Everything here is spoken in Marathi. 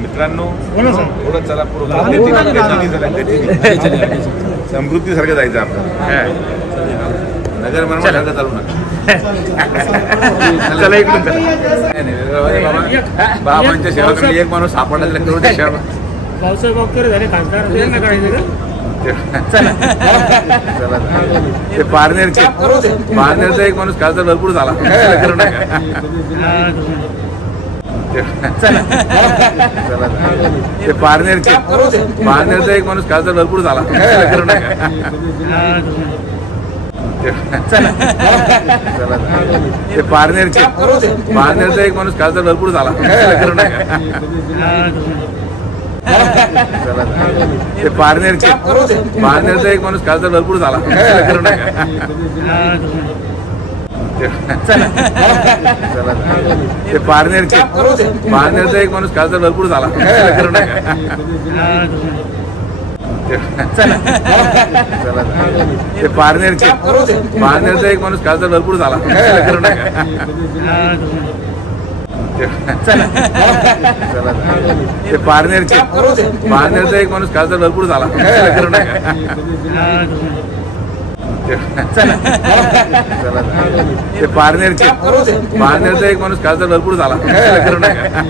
मित्रांनो थोडं चला समृद्धी सारखं जायचं आपल्याला नगर मनमाड सारखं चालू नका चला इकडून बाबांच्या सेवा करणे एक माणूस सापडला तर करू सेवा पावसाळा वगैरे झाले खासदार चला ते पारनेरचा एक माणूस खासदार भरपूर झाला करू नका चला ते पारनेरचा एक माणूस खासदार भरपूर झाला करू नका चला ते पारनेरचा एक माणूस खासदार भरपूर झाला करू नका ते पारनेरचा एक माणूस खासदार भरपूर झाला करू नका चला ते पारनेरचा एक माणूस खासदार भरपूर झाला करू नका चला ते पारनेरचा एक माणूस खासदार भरपूर झाला करू नका चला ते पारनेरचा एक माणूस खासदार भरपूर झाला करू नका चला ते पारनेरचा एक माणूस खासदार भरपूर झाला करू नका